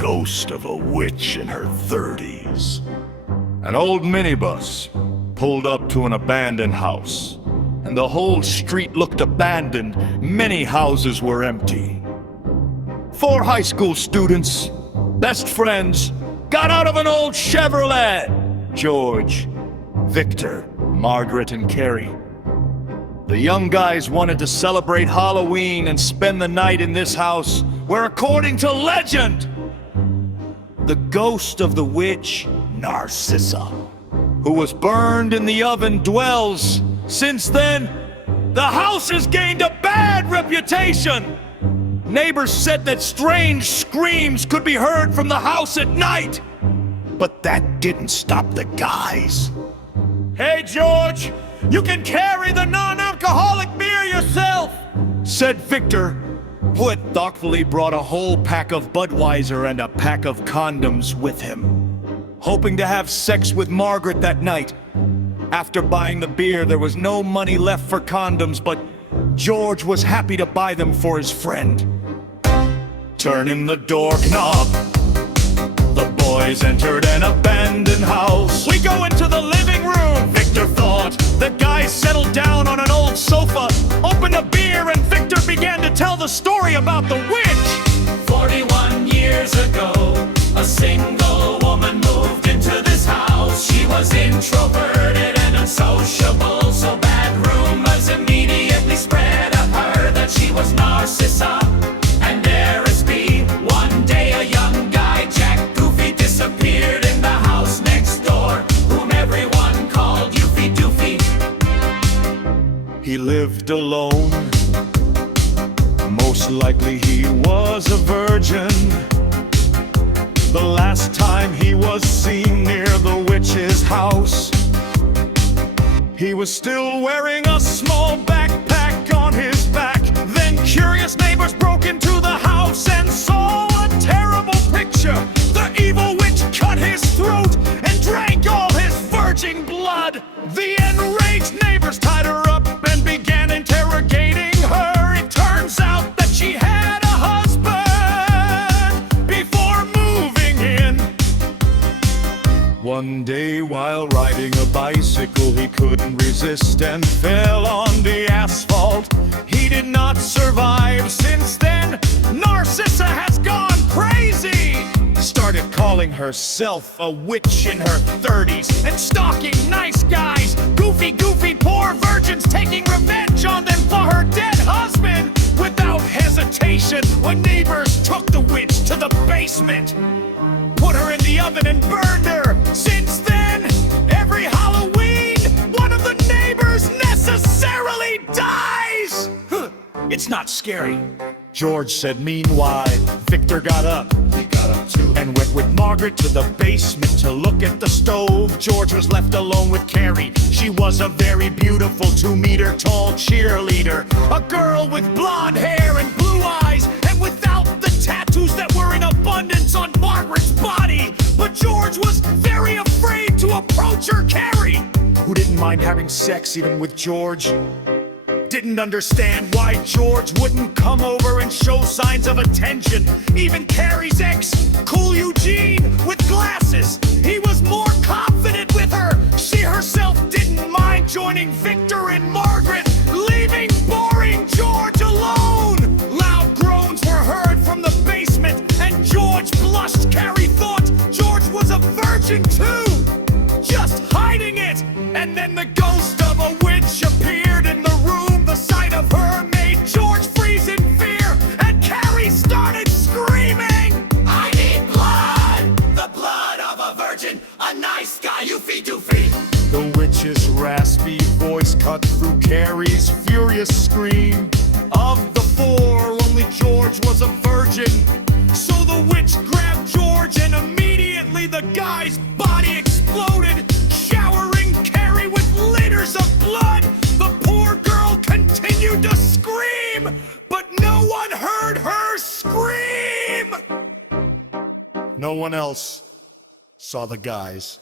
ghost of a witch in her 30s. An old minibus pulled up to an abandoned house, and the whole street looked abandoned. Many houses were empty. 4 high school students, best friends, got out of an old Chevrolet. George, Victor, Margaret and Carrie. The young guys wanted to celebrate Halloween and spend the night in this house where, according to legend, the ghost of the witch Narcissa, who was burned in the oven, dwells. Since then, the house has gained a bad reputation. Neighbors said that strange screams could be heard from the house at night. But that didn't stop the guys. "Hey, George, you can carry the non-alcoholic beer yourself," said Victor, who had thoughtfully brought a whole pack of Budweiser and a pack of condoms with him, hoping to have sex with Margaret that night. After buying the beer, there was no money left for condoms, but George was happy to buy them for his friend. Turning the door knob, the boys entered an abandoned house. "We go into the living room," Victor thought. The guys settled down on an old sofa, opened a beer, and Victor began to tell the story about the witch. 41 years ago, a single woman moved into this house. She was introverted and unsociable, so bad rumors immediately spread of her that she was Narcissa and heiress B. One day a young guy, Jack Goofy, disappeared in the house next door, whom everyone called Yoofy Doofy. He lived alone. Most likely he was a virgin. The last time he was seen near the witch's house, he was still wearing a small backpack on his back. Then curious neighbors broke into the house and saw a terrible picture. The evil witch cut his throat and drank all his virgin blood. The enraged neighbors tied her up and began interrogating her. It turns out that she had a husband before moving in. One day while riding a bicycle, he couldn't resist and fell on the asphalt. He did not survive. Since then, Narcissa has gone crazy. Started calling herself a witch in her 30s and stalking nice guys. Goofy, poor virgins, taking revenge on them for her dead husband. Without hesitation, when neighbors took the witch to the basement, put her in the oven and burned her. Since then, every Halloween, one of the neighbors necessarily dies. It's not scary, George said. Meanwhile, Victor got up. He got up too, and went with Margaret to the basement to look at the stove. George was left alone with Carrie. She was a very beautiful 2-meter tall cheerleader, a girl with blonde hair and blue eyes, and without the tattoos that were in abundance on Margaret's body. But George was very afraid to approach her. Carrie, who didn't mind having sex even with George, didn't understand why George wouldn't come over and show signs of attention. Even Carrie's ex, Cool Eugene, with glasses, he was more confident with her. She herself didn't mind joining Victor and Margaret, leaving boring George alone. Loud groans were heard from the basement, and George blushed. Carrie thought George was a virgin too, just hiding it. And then the ghost of a witch appeared in the room. The sight of her made George freeze in fear, and Carrie started screaming, "I need blood! The blood of a virgin, a nice guy, Yoofy Doofy!" The witch's raspy voice cut through Carrie's furious scream. Of the 4, only George was a virgin. So the witch grabbed George, and immediately the guy's body exploded, showering Carrie with liters of blood. The poor girl continued to scream, but no one heard her scream. No one else saw the guys.